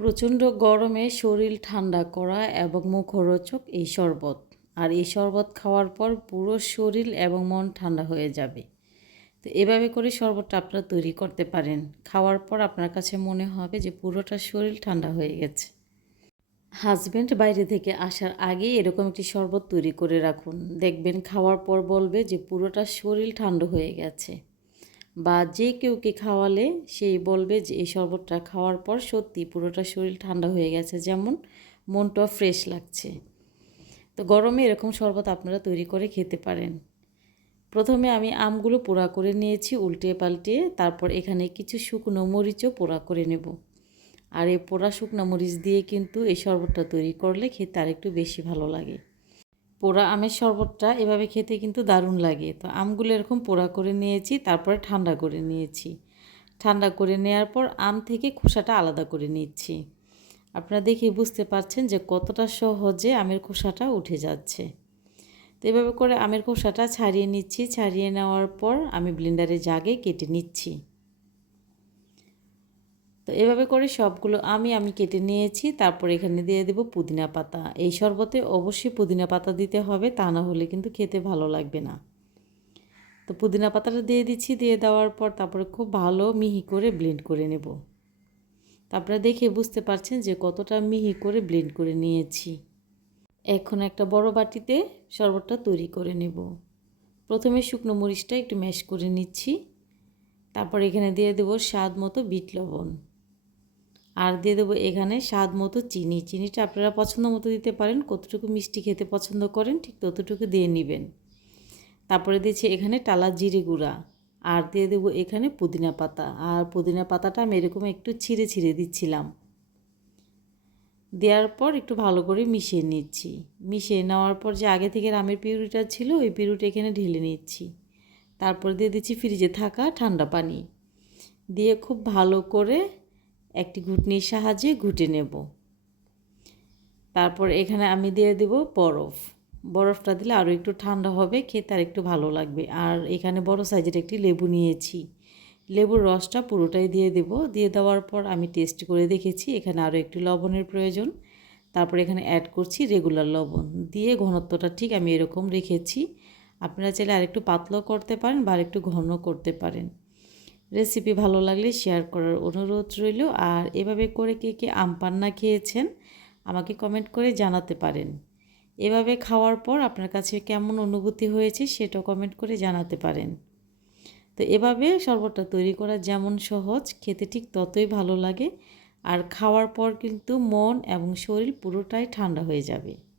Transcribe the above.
প্রচণ্ড গরমে শরীর ঠান্ডা করা এবং মুখরোচক এই শরবত। আর এই শরবত খাওয়ার পর পুরো শরীর এবং মন ঠান্ডা হয়ে যাবে। তো এভাবে করে শরবতটা আপনারা তৈরি করতে পারেন। খাওয়ার পর আপনার কাছে মনে হবে যে পুরোটা শরীর ঠান্ডা হয়ে গেছে। হাজব্যান্ড বাইরে থেকে আসার আগে এরকম একটি শরবত তৈরি করে রাখুন। দেখবেন খাওয়ার পর বলবে যে পুরোটা শরীর ঠান্ডা হয়ে গেছে। বা যে কেউকে খাওয়ালে সেই বলবে যে, এই শরবতটা খাওয়ার পর সত্যি পুরোটা শরীর ঠান্ডা হয়ে গেছে, যেমন মনটাও ফ্রেশ লাগছে। তো গরমে এরকম শরবত আপনারা তৈরি করে খেতে পারেন। প্রথমে আমি আমগুলো পোড়া করে নিয়েছি উল্টে পাল্টে, তারপর এখানে কিছু শুকনো মরিচও পোড়া করে নেব। আর এই পোড়া শুকনো মরিচ দিয়ে কিন্তু এই শরবতটা তৈরি করলে খেতে আর একটু বেশি ভালো লাগে। পোড়া আমের শরবতটা এভাবে খেতে কিন্তু দারুণ লাগে। তো আমগুলো এরকম পোড়া করে নিয়েছি, তারপরে ঠান্ডা করে নিয়েছি। ঠান্ডা করে নেওয়ার পর আম থেকে খোসাটা আলাদা করে নিচ্ছি। আপনারা দেখে বুঝতে পারছেন যে কতটা সহজে আমের খোসাটা উঠে যাচ্ছে। তো এভাবে করে আমের খোসাটা ছাড়িয়ে নিচ্ছি, ছাড়িয়ে নেওয়ার পর আমি ব্লেন্ডারে জাগে কেটে নিচ্ছি। তো এভাবে করে সবগুলো আমি আমি কেটে নিয়েছি। তারপর এখানে দিয়ে দেব পুদিনা পাতা। এই শরবতে অবশ্যই পুদিনা পাতা দিতে হবে, তা না হলে কিন্তু খেতে ভালো লাগবে না। তো পুদিনা পাতাটা দিয়ে দিচ্ছি, দিয়ে দেওয়ার পর তারপরে খুব ভালো মিহি করে ব্লেন্ড করে নেব। তারপরে দেখে বুঝতে পারছেন যে কতটা মিহি করে ব্লেন্ড করে নিয়েছি। এখন একটা বড় বাটিতে শরবতটা তৈরি করে নেব। প্রথমে শুকনো মরিচটা একটু ম্যাশ করে নিচ্ছি। তারপর এখানে দিয়ে দেবো স্বাদ মতো বিট লবণ। আর দিয়ে দেবো এখানে স্বাদ মতো চিনি। চিনিটা আপনারা পছন্দ মতো দিতে পারেন, কতটুকু মিষ্টি খেতে পছন্দ করেন, ঠিক ততটুকু দিয়ে নেবেন। তারপরে দিচ্ছি এখানে টালা জিরে গুঁড়া আর দিয়ে দেবো এখানে পুদিনা পাতা। আর পুদিনা পাতাটা আমি এরকম একটু ছিঁড়ে ছিঁড়ে দিচ্ছিলাম। দেওয়ার পর একটু ভালো করে মিশিয়ে নিচ্ছি। মিশিয়ে নেওয়ার পর যে আগে থেকে রামের পিউরিটা ছিল, ওই পিউরিটা এখানে ঢেলে নিচ্ছি। তারপর দিয়ে দিচ্ছি ফ্রিজে থাকা ঠান্ডা পানি। দিয়ে খুব ভালো করে একটি ঘুটনির সাহায্যে ঘুটে নেব। তারপর এখানে আমি দিয়ে দেব বরফ। বরফটা দিলে আরও একটু ঠান্ডা হবে, খেতে আর একটু ভালো লাগবে। আর এখানে বড় সাইজের একটি লেবু নিয়েছি। লেবুর রসটা পুরোটাই দিয়ে দেব। দিয়ে দেওয়ার পর আমি টেস্ট করে দেখেছি, এখানে আরও একটু লবণের প্রয়োজন। তারপর এখানে অ্যাড করছি রেগুলার লবণ। দিয়ে ঘনত্বটা ঠিক আমি এরকম রেখেছি। আপনারা চাইলে আরেকটু পাতলাও করতে পারেন বা আরেকটু ঘন করতে পারেন। রেসিপি ভালো লাগলে শেয়ার করার অনুরোধ রইল। আর এভাবে করে কে কে আম পান্না খেয়েছেন আমাকে কমেন্ট করে জানাতে পারেন। এভাবে খাওয়ার পর আপনার কাছে কেমন অনুভূতি হয়েছে সেটা কমেন্ট করে জানাতে পারেন। তো এভাবে শরবতটা তৈরি করা যেমন সহজ, খেতে ঠিক ততই ভালো লাগে। আর খাওয়ার পর কিন্তু মন এবং শরীর পুরোটাই ঠান্ডা হয়ে যাবে।